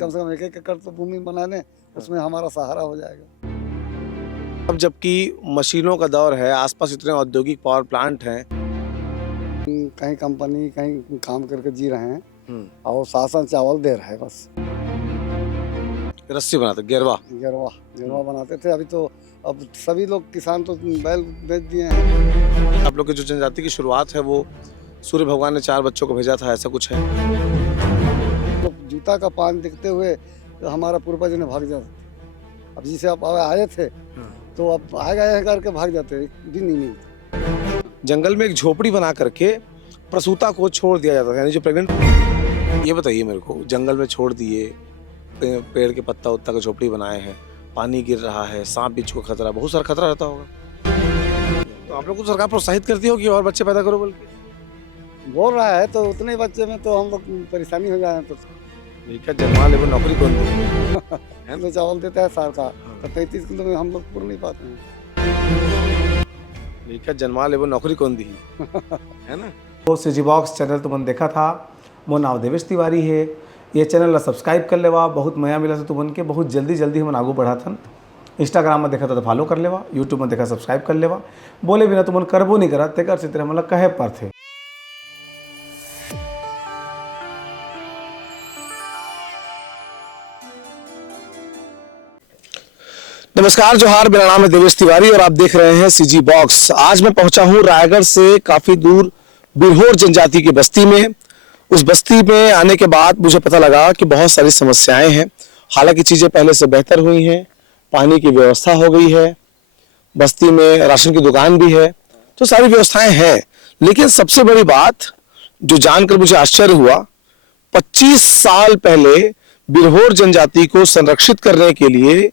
कम से कम 1-1 एकड़ तो भूमि बना लें, उसमें हमारा सहारा हो जाएगा। अब जबकि मशीनों का दौर है, आसपास इतने औद्योगिक पावर प्लांट हैं। कहीं कंपनी कहीं काम करके जी रहे हैं हम्म, और शासन चावल दे रहा है बस। रस्सी बनाते गिरवा। गिरवा गिरवा बनाते थे, अभी तो अब सभी लोग किसान तो बैल बेच दिए हैं। आप लोग की जो जनजाति की शुरुआत है वो सूर्य भगवान ने 4 बच्चों को भेजा था, ऐसा कुछ है? लोग जूता का पान दिखते हुए तो हमारा पूर्वज ने भाग जाते। अब जिसे आप आए थे तो अब आ गए हैं करके भाग जाते, एक भी नहीं मिलता। जंगल में एक झोपड़ी बना करके प्रसूता को छोड़ दिया जाता था, यानी जो प्रेग्नेंट। ये बताइए मेरे को, जंगल में छोड़ दिए, पेड़ के पत्ता उत्ता का झोपड़ी बनाए हैं, पानी गिर रहा है, सांप बिच्छू का खतरा, बहुत सारा खतरा रहता होगा। तो आप लोग को सरकार प्रोत्साहित करती हो कि और बच्चे पैदा करो बोल के? बोल रहा है तो उतने बच्चे में तो हम लोग परेशानी हो जाए तो क्या जन्मा ले वो नौकरी कौन दे? हम तो चावल देता है साल का, तो 35 किलो में हम लोग पूर्ण नहीं पाते हैं। क्या जन्मा ले वो नौकरी कौन दी है ना। वो सीजी बॉक्स चैनल तुमने देखा था, मो नाव देवेश तिवारी है। ये चैनल सब्सक्राइब कर लेवा, बहुत मया मिला से तुमन के, बहुत जल्दी हम आगू बढ़ाथन। इंस्टाग्राम में देखा था तो फॉलो कर लेवा, यूट्यूब में देखा सब्सक्राइब कर लेवा। बोले बिना तुमन करबो नहीं करा तेकर से तेरा मतलब कहे पर थे। नमस्कार, जोहार, मेरा नाम है देवेश तिवारी और आप देख रहे हैं सीजी बॉक्स। आज मैं पहुंचा हूं रायगढ़ से काफी दूर बिरहोर जनजाति की बस्ती में। उस बस्ती में आने के बाद मुझे पता लगा कि बहुत सारी समस्याएं हैं। हालांकि चीजें पहले से बेहतर हुई हैं, पानी की व्यवस्था हो गई है, बस्ती में राशन की दुकान भी है, तो सारी व्यवस्थाएं हैं। लेकिन सबसे बड़ी बात जो जानकर मुझे आश्चर्य हुआ, 25 साल पहले बिरहोर जनजाति को संरक्षित करने के लिए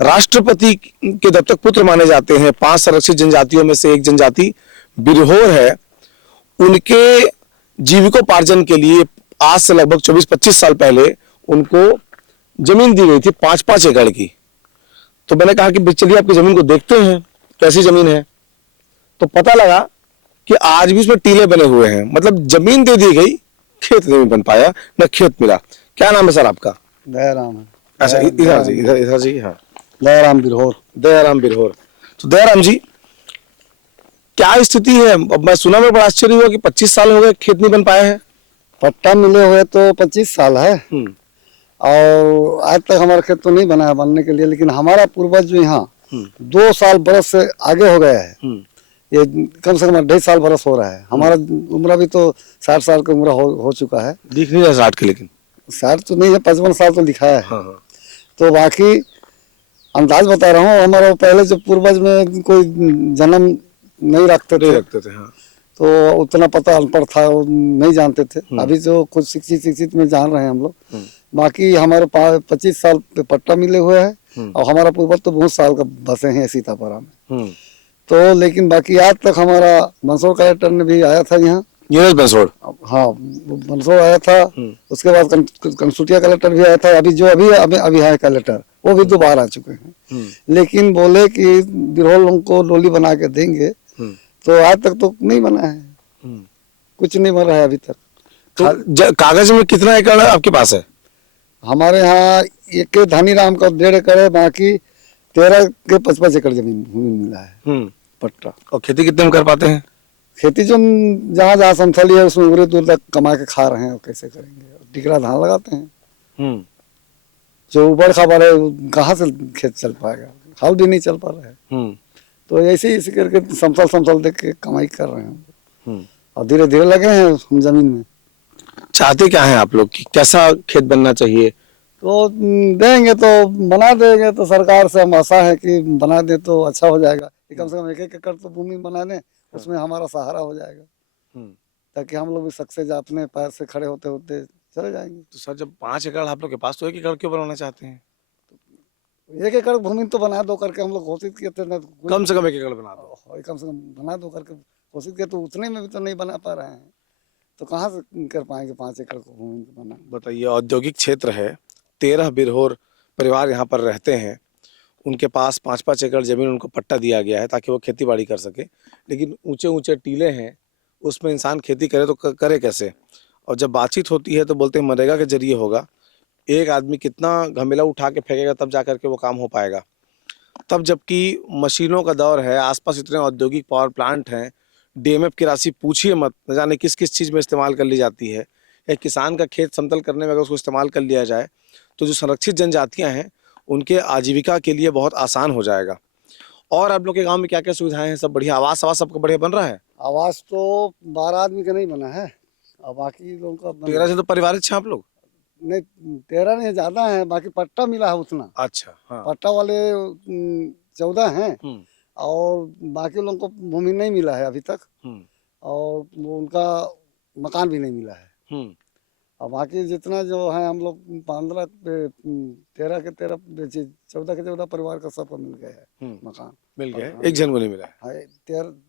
राष्ट्रपति के दत्तक पुत्र माने जाते हैं 5 संरक्षित जनजातियों में से एक जनजाति बिरहोर है। उनके जीविकोपार्जन के लिए आज से लगभग 24-25 साल पहले उनको जमीन दी गई थी 5-5 एकड़ की। तो मैंने कहा कि चलिए आपकी जमीन को देखते हैं कैसी जमीन है। तो पता लगा कि आज भी उसमें टीले बने हुए हैं, मतलब जमीन दे दी गई, खेत नहीं बन पाया, न खेत मिला। क्या नाम है सर आपका? दयाराम है। अच्छा, इधर जी, इधर जी। हाँ, दयाराम बिरहोर। दयाराम बिरहोर। तो दयाराम जी, क्या स्थिति है? अब मैं सुना, में बड़ा आश्चर्य हुआ कि 25 साल हो गए खेत नहीं बन पाए हैं। पट्टा मिले हुए तो 25 साल है और आज तक हमारा खेत तो नहीं बना है बनने के लिए, लेकिन हमारा पूर्वज जो यहाँ 2 साल बरस से आगे हो गया है। ये कम से कम 2.5 साल बरस हो रहा है। हमारा उम्र भी तो 60 साल की उम्र हो चुका है। दिख नहीं रहा 60 के, लेकिन 60 तो नहीं है, 55 साल तो लिखा है। हाँ। तो बाकी अंदाज बता रहा हूँ, हमारा पहले जो पूर्वज में कोई जन्म नहीं रखते थे। हाँ। तो उतना पता अनपढ़ था, वो नहीं जानते थे। अभी जो कुछ शिक्षित में जान रहे हैं हम लोग। बाकी हमारे 25 साल पे पट्टा मिले हुए हैं और हमारा पूर्वज तो बहुत साल का बसे हैं सीतापुरा में। तो लेकिन बाकी आज तक हमारा बंसोड़ कलेक्टर ने भी आया था यहाँ। नीरज बंसोड़? हाँ, बंसोड़ आया था। उसके बाद कंसुटिया कलेक्टर भी आया था। अभी है कलेक्टर, वो भी 2 बार आ चुके हैं। लेकिन बोले कि बिरहोर लोगों को डोली बना के देंगे, तो आज तक तो नहीं बना है। कुछ नहीं बन रहा है अभी तक। तो कागज में कितना एकड़ आपके पास है? हमारे यहाँ एक धनीराम का 1.5 एकड़ है, बाकी 13 के 55 एकड़ जमीन मिला है पट्टा। और खेती कितने में कर पाते हैं? खेती जो जहाँ जहाँ समथली है उसमें पूरे दूर तक कमा के खा रहे हैं। और कैसे करेंगे? टिकरा धान लगाते हैं। जो ऊबड़ खाबड़ है कहाँ से खेत चल पाएगा? हाल भी नहीं चल पा रहा है। तो ऐसे ही इसी करके समतल देख के कमाई कर रहे हैं और धीरे धीरे लगे हैं हम जमीन में। चाहते क्या हैं आप लोग कि कैसा खेत बनना चाहिए? तो देंगे तो बना देंगे, तो सरकार से हम आशा है कि बना दे तो अच्छा हो जाएगा। कम से कम 1-1 एकड़ तो भूमि बना लें, उसमें हमारा सहारा हो जाएगा, ताकि हम लोग भी सक्सेस अपने पैर से खड़े होते होते चले जाएंगे। तो सर, जब 5 एकड़ आप लोग के पास, तो 1 एकड़ क्यों बनाना चाहते हैं? 1 एकड़ भूमि तो बना दो करके हम लोग घोषित किए थे ना। कम से कम 1 एकड़ बना दो। कम से कम बना दो करके घोषित किए, तो उतने में भी तो नहीं बना पा रहे हैं। तो कहाँ से कर पाएंगे 5 एकड़ को भूमि बना? बताइए, औद्योगिक क्षेत्र है, 13 बिरहोर परिवार यहाँ पर रहते हैं। उनके पास 5-5 एकड़ जमीन उनको पट्टा दिया गया है ताकि वो खेती बाड़ी कर सके। लेकिन ऊंचे ऊंचे टीले हैं, उसमें इंसान खेती करे तो करे कैसे? और जब बातचीत होती है तो बोलते हैं मनरेगा के जरिए होगा। एक आदमी कितना घमेला उठा के फेंकेगा तब जा करके वो काम हो पाएगा। तब जबकि मशीनों का दौर है, आसपास इतने औद्योगिक पावर प्लांट हैं, डीएमएफ की राशि पूछिए मत, न जाने किस किस चीज़ में इस्तेमाल कर ली जाती है। एक किसान का खेत समतल करने में अगर उसको इस्तेमाल कर लिया जाए तो जो संरक्षित जनजातियां हैं उनके आजीविका के लिए बहुत आसान हो जाएगा। और आप लोग के गांव में क्या क्या सुविधाएं हैं? सब बढ़िया? आवास आवास सबका बढ़िया बन रहा है? आवास तो 12 आदमी का नहीं बना है, और बाकी लोगों का बना 13 से तो परिवारिक हैं आप लोग? नहीं, 13 नहीं, ज्यादा है, बाकी पट्टा मिला है उतना। अच्छा, हाँ। पट्टा वाले 14 हैं, हम्म, और बाकी लोगों को भूमि नहीं मिला है अभी तक, हम्म, और वो उनका मकान भी नहीं मिला है। हम्म, और बाकी जितना जो है हम लोग 15 13 के 13 14 के 14 परिवार का सबको मिल गया है मकान। मिल गया है, एक जन को नहीं मिला है। हाँ,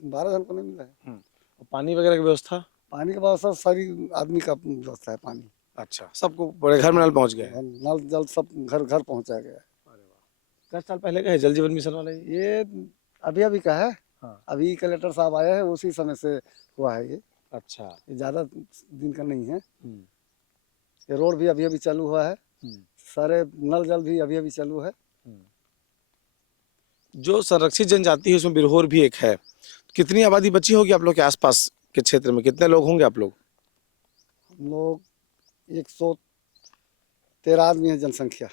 12 जन को नहीं मिला है। और पानी वगैरह की व्यवस्था? पानी की व्यवस्था सारी आदमी का व्यवस्था है। पानी अच्छा, सबको बड़े घर में नल पहुंच गया है? नल जल सब घर घर पहुंचा गया है। अरे वाह! 10 साल पहले का है जल जीवन मिशन वाला ये? ये अभी अभी का है। हाँ। अभी कलेक्टर साहब आए हैं, उसी समय से हुआ है ये। अच्छा। ये ज्यादा दिन का नहीं है। हम्म, ये रोड भी अभी अभी चालू हुआ है, हम्म, सारे नल जल भी अभी अभी चालू है। जो संरक्षित जनजाति है उसमें बिरहोर भी एक है। कितनी आबादी बची होगी आप लोग के आसपास के क्षेत्र में? कितने लोग होंगे आप लोग? हम लोग 113 आदमी है जनसंख्या,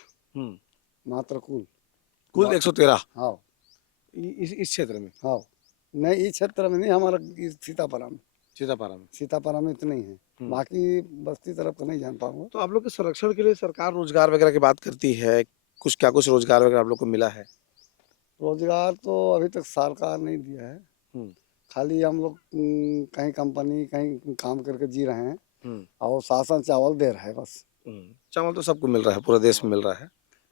मात्र कुल। कुल 113 हाँ। इस क्षेत्र में? हाँ, नहीं, इस क्षेत्र में नहीं, हमारा सीतापुरा में। सीतापुरा में इतने ही है, बाकी बस्ती तरफ का नहीं जान पाऊंगा। तो आप लोग के संरक्षण के लिए सरकार रोजगार वगैरह की बात करती है, कुछ क्या कुछ रोजगार वगैरह आप लोग को मिला है? रोजगार तो अभी तक सरकार नहीं दिया है। खाली हम लोग कहीं कंपनी कहीं काम करके जी रहे हैं, और शासन चावल दे रहा है बस। चावल तो सबको मिल रहा है, पूरे देश में मिल रहा है।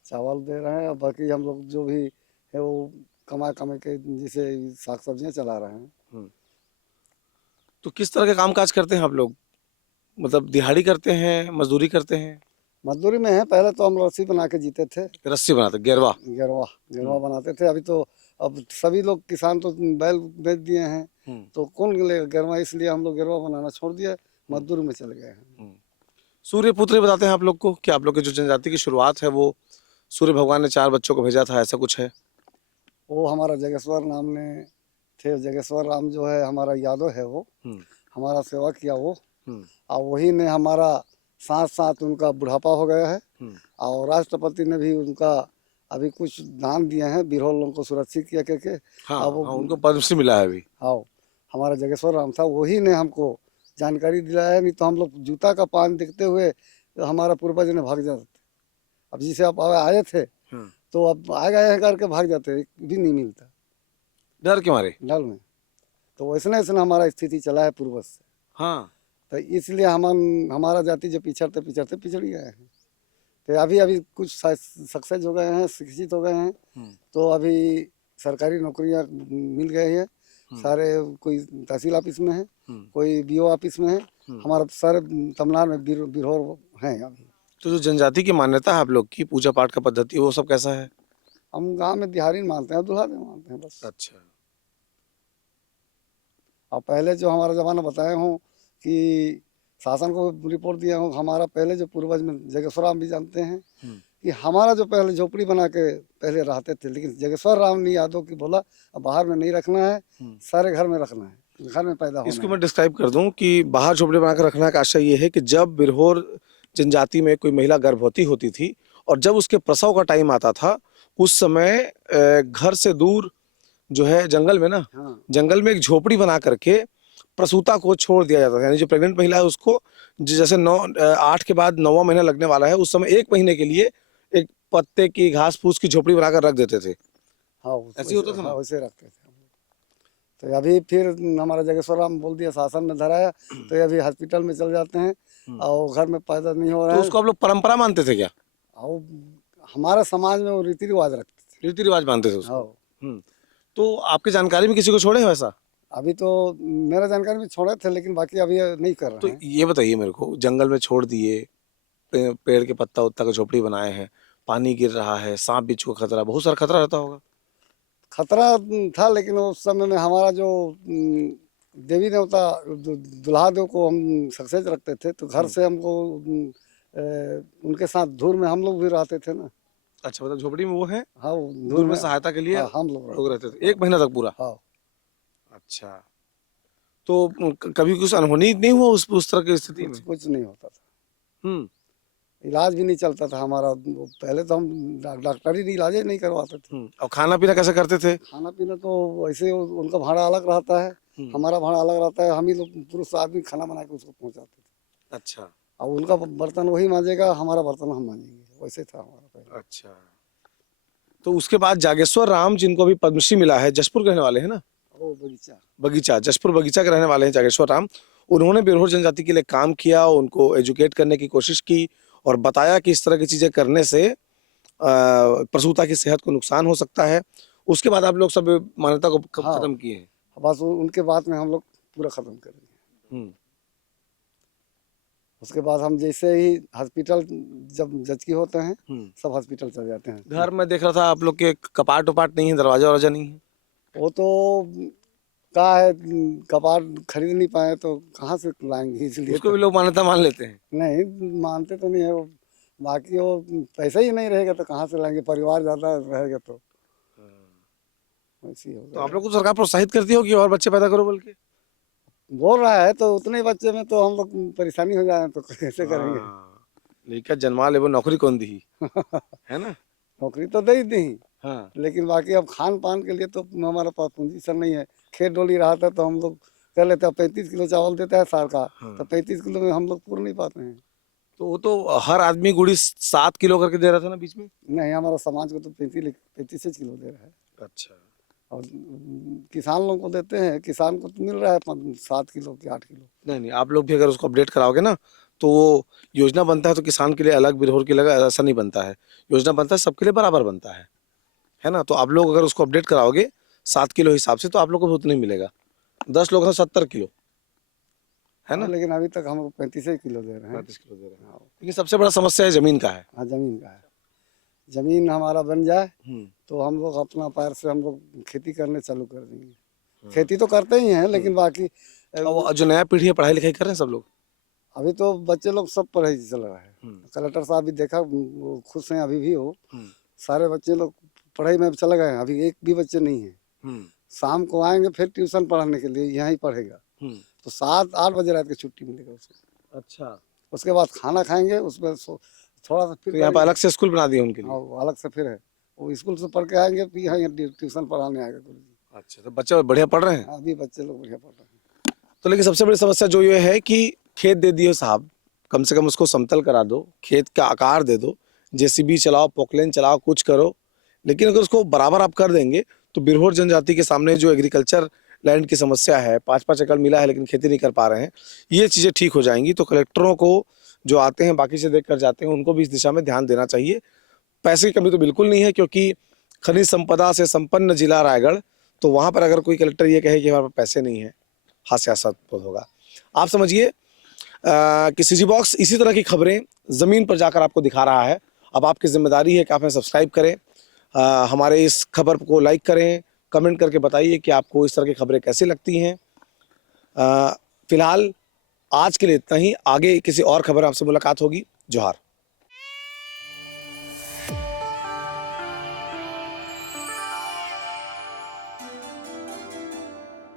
चावल दे रहे हैं, और बाकी हम लोग जो भी है वो कमा के जिसे साग सब्जियां चला रहे हैं। तो किस तरह के काम काज करते हैं आप लोग? मतलब दिहाड़ी करते हैं, मजदूरी करते हैं? मजदूरी में है। पहले तो हम रस्सी बना के जीते थे। रस्सी बनाते, गिरवा? गिरवा बनाते थे। अभी तो अब सभी लोग किसान तो बैल बेच दिए हैं, तो कौन लेगा गिरवा, इसलिए हम लोग गिरवा बनाना छोड़ दिया, मजदूरी में चले गए हैं। सूर्य पुत्र बताते हैं आप लोग को कि आप लोग की जो जनजाति की शुरुआत है वो सूर्य भगवान ने 4 बच्चों को भेजा था, ऐसा कुछ है? वो हमारा जगेश्वर नाम ने थे। जगेश्वर राम जो है हमारा यादव है, वो हमारा सेवा किया वो, और वही ने हमारा साथ साथ उनका बुढ़ापा हो गया है, और राष्ट्रपति ने भी उनका अभी कुछ दान दिए हैं, बिरहोर लोगों को सुरक्षित किया करके। हाँ, उनको पद्मश्री मिला है अभी। हाँ, हमारा जगेश्वर राम था, वही ने हमको जानकारी दिलाया है। नहीं तो हम लोग जूता का पान देखते हुए तो हमारा पूर्वज ने भाग जाते थे। अब जिसे आप आए थे तो अब आ गए हैं करके भाग जाते, एक भी नहीं मिलता, डर के मारे? डर में। तो वैसे हमारा स्थिति चला है पूर्वज से। हाँ। तो इसलिए हमारा जाति जो पिछड़ते पिछड़ते पिछड़ गए हैं। तो अभी कुछ सक्सेस हो गए हैं, शिक्षित हो गए हैं, तो अभी सरकारी नौकरियां मिल गई है सारे। कोई तहसील ऑफिस में है, कोई बीओ ऑफिस में है। हमारा सारे तमिलनाडु में बिरहोर हैं अभी। तो जो जनजाति की मान्यता है आप लोग की, पूजा पाठ का पद्धति, वो सब कैसा है? हम गांव में दिहाड़ी मानते हैं, दुल्हा मानते हैं बस। अच्छा। और पहले जो हमारा जमाना बताया हूँ कि शासन को रिपोर्ट दिया हूँ, हमारा पहले जो पूर्वज में जगेश्वर राम भी जानते हैं कि हमारा जो पहले झोपड़ी बना के पहले रहते थे, लेकिन जगेश्वर राम ने यादव की बोला अब बाहर में नहीं रखना है, सारे घर में रखना है, घर में पैदा होना इसको मैं डिस्क्राइब कर दूं कि बाहर झोपड़ी बनाकर रखने का आशय ये है कि जब बिरहोर जनजाति में कोई महिला गर्भवती होती थी और जब उसके प्रसव का टाइम आता था, उस समय घर से दूर जो है जंगल में ना, जंगल में एक झोपड़ी बना करके प्रसूता को छोड़ दिया जाता था। यानी जो प्रेग्नेंट महिला है उसको जैसे 8 के बाद 9वां महीना लगने वाला है, उस समय 1 महीने के लिए एक पत्ते की घास फूस की झोपड़ी बनाकर रख देते थे। हाँ, ऐसे होता था ना? वैसे रखते थे। तो अभी फिर हमारा जगेश्वर राम बोल दिया, शासन में धराया, तो अभी हॉस्पिटल में चल जाते हैं और घर में पैदा नहीं हो रहा है। तो उसको आप लोग परंपरा मानते थे क्या? और हमारे समाज में वो रीति रिवाज रखते थे। रीति रिवाज मानते थे उसको। तो आपकी जानकारी में किसी को छोड़े हो ऐसा? अभी तो मेरा जानकारी में छोड़े थे, लेकिन बाकी अभी नहीं कर रहे तो हैं। ये बताइए मेरे को, जंगल में छोड़ दिए, पेड़ के पत्ता उत्ता का झोपड़ी बनाए हैं, पानी गिर रहा है, सांप बिच्छू का खतरा, बहुत सारा खतरा रहता होगा। खतरा था, लेकिन उस समय में हमारा जो देवी देवता दुल्हा देव को हम सक्सेस रखते थे, तो घर से हमको उनके साथ धूर में हम लोग भी रहते थे ना। अच्छा, मतलब झोपड़ी में वो है, हाँ, वो दूर में सहायता के लिए हाँ, हम लोग लोग रहते थे 1 महीना तक पूरा। हाँ। अच्छा, तो कभी कुछ अनहोनी नहीं हुआ उस तरह की स्थिति में? कुछ नहीं होता था, हम्म इलाज भी नहीं चलता था हमारा। वो पहले तो हम डॉक्टरी इलाज ही नहीं करवाते थे। और खाना पीना कैसे करते थे? खाना पीना तो वैसे उनका भाड़ा अलग रहता है, हमारा भाड़ा अलग रहता है। हम ही लोग पुरुष आदमी खाना बना के उसको पहुंचाते थे। अच्छा और उनका बर्तन वही मांजेगा, हमारा बर्तन हम मांजेंगे, वैसे था हमारा पहले। अच्छा, तो उसके बाद जागेश्वर राम, जिनको अभी पद्मश्री मिला है, जशपुर के रहने वाले हैं ना? ओ बगीचा, बगीचा, जशपुर बगीचा के रहने वाले हैं जागेश्वर राम। उन्होंने बिरहोर जनजाति के लिए काम किया, उनको एजुकेट करने की कोशिश की और बताया कि इस तरह की चीजें करने से प्रसूता की सेहत को नुकसान हो सकता है। उसके बाद आप लोग सब मान्यता को हाँ। खत्म किए हैं? बस उनके बाद में हम लोग पूरा खत्म करेंगे। उसके बाद हम जैसे ही हॉस्पिटल जब जचकी होते हैं, सब हॉस्पिटल चले जाते हैं। घर में देख रहा था आप लोग के कपाट वपाट नहीं है, दरवाजा वरवाजा नहीं है? वो तो का है, कपाट खरीद नहीं पाए तो कहाँ से लाएंगे, इसलिए उसको भी लोग मान्यता मान लेते हैं। नहीं मानते तो नहीं है वो। बाकी वो पैसा ही नहीं रहेगा तो कहाँ से लाएंगे, परिवार ज्यादा रहेगा तो वैसे ही तो होगा। आप लोग को सरकार प्रोत्साहित करती होगी और बच्चे पैदा करो बोल के? बोल रहा है तो उतने बच्चे में तो हम लोग परेशानी हो जाए तो कैसे करेंगे। लेकिन जन्मा ले वो नौकरी कौन दी है ना? नौकरी तो दे ही दी, हाँ। लेकिन बाकी अब खान पान के लिए तो हमारा पास पूंजी नहीं है। खेत डोली रहा था तो हम लोग कर लेते हैं। 35 किलो चावल देता है साल का, तो 35 किलो में हम लोग पूरा नहीं पाते हैं। तो वो तो हर आदमी गुड़ी 7 किलो करके दे रहा था ना बीच में? नहीं, हमारा समाज को तो 35 किलो दे रहा है। अच्छा, और किसान लोगों को देते हैं, किसान को तो मिल रहा है 7 किलो की 8 किलो। नहीं आप लोग भी अगर उसको अपडेट कराओगे ना तो वो योजना बनता है, तो किसान के लिए अलग, बिरहोर के लिए अलग, ऐसा नहीं बनता है। योजना बनता है सबके लिए बराबर बनता है ना? तो आप लोग अगर उसको अपडेट कराओगे 7 किलो हिसाब से, तो आप लोग को भी उतना ही मिलेगा। 10 लोग हैं 70 किलो, है ना? लेकिन अभी तक हम लोग 35 किलो दे रहे हैं। 35 किलो दे रहे हैं। लेकिन सबसे बड़ा समस्या है जमीन का है। हाँ, जमीन का है। जमीन हमारा बन जाए तो हम लोग अपना पैर से हम लोग खेती करने चालू कर देंगे। खेती तो करते ही हैं, लेकिन बाकी और जो नया पीढ़ी है पढ़ाई लिखाई कर रहे हैं सब लोग? अभी तो बच्चे लोग सब पढ़ाई चल रहा है। कलेक्टर साहब भी देखा, वो खुश हैं अभी भी हो। सारे बच्चे लोग पढ़ाई में चले गए हैं, अभी एक भी बच्चे नहीं है। शाम को आएंगे फिर ट्यूशन पढ़ाने के लिए, यहाँ ही पढ़ेगा। तो 7-8 बजे रात की छुट्टी मिलेगा उसे। अच्छा, उसके बाद खाना खाएंगे, उसमें थोड़ा सा फिर तो यहाँ पे अलग से स्कूल बना दिए उनके लिए? हाँ, वो अलग से फिर है, वो स्कूल से पढ़ के आएंगे, फिर यहाँ ट्यूशन पढ़ाने आएगा गुरु जी। अच्छा, तो बच्चे बढ़िया पढ़ रहे हैं? अभी बच्चे लोग बढ़िया पढ़ रहे हैं। तो लेकिन सबसे बड़ी समस्या जो ये है कि खेत दे दियो साहब, कम से कम उसको समतल करा दो, खेत का आकार दे दो, जेसीबी चलाओ, पोकलेन चलाओ, कुछ करो। लेकिन अगर उसको बराबर आप कर देंगे तो बिरहोर जनजाति के सामने जो एग्रीकल्चर लैंड की समस्या है, 5-5 एकड़ मिला है लेकिन खेती नहीं कर पा रहे हैं, ये चीज़ें ठीक हो जाएंगी। तो कलेक्टरों को जो आते हैं बाकी से देख कर जाते हैं, उनको भी इस दिशा में ध्यान देना चाहिए। पैसे की कमी तो बिल्कुल नहीं है, क्योंकि खनिज संपदा से संपन्न जिला रायगढ़, तो वहाँ पर अगर कोई कलेक्टर ये कहे कि हमारे पास पैसे नहीं है, हास्यास्पद होगा। आप समझिए कि सीजी बॉक्स इसी तरह की खबरें ज़मीन पर जाकर आपको दिखा रहा है। अब आपकी जिम्मेदारी है कि आप हमें सब्सक्राइब करें, हमारे इस खबर को लाइक करें, कमेंट करके बताइए कि आपको इस तरह की खबरें कैसी लगती हैं। फिलहाल आज के लिए इतना ही, आगे किसी और खबर आपसे मुलाकात होगी। जोहार।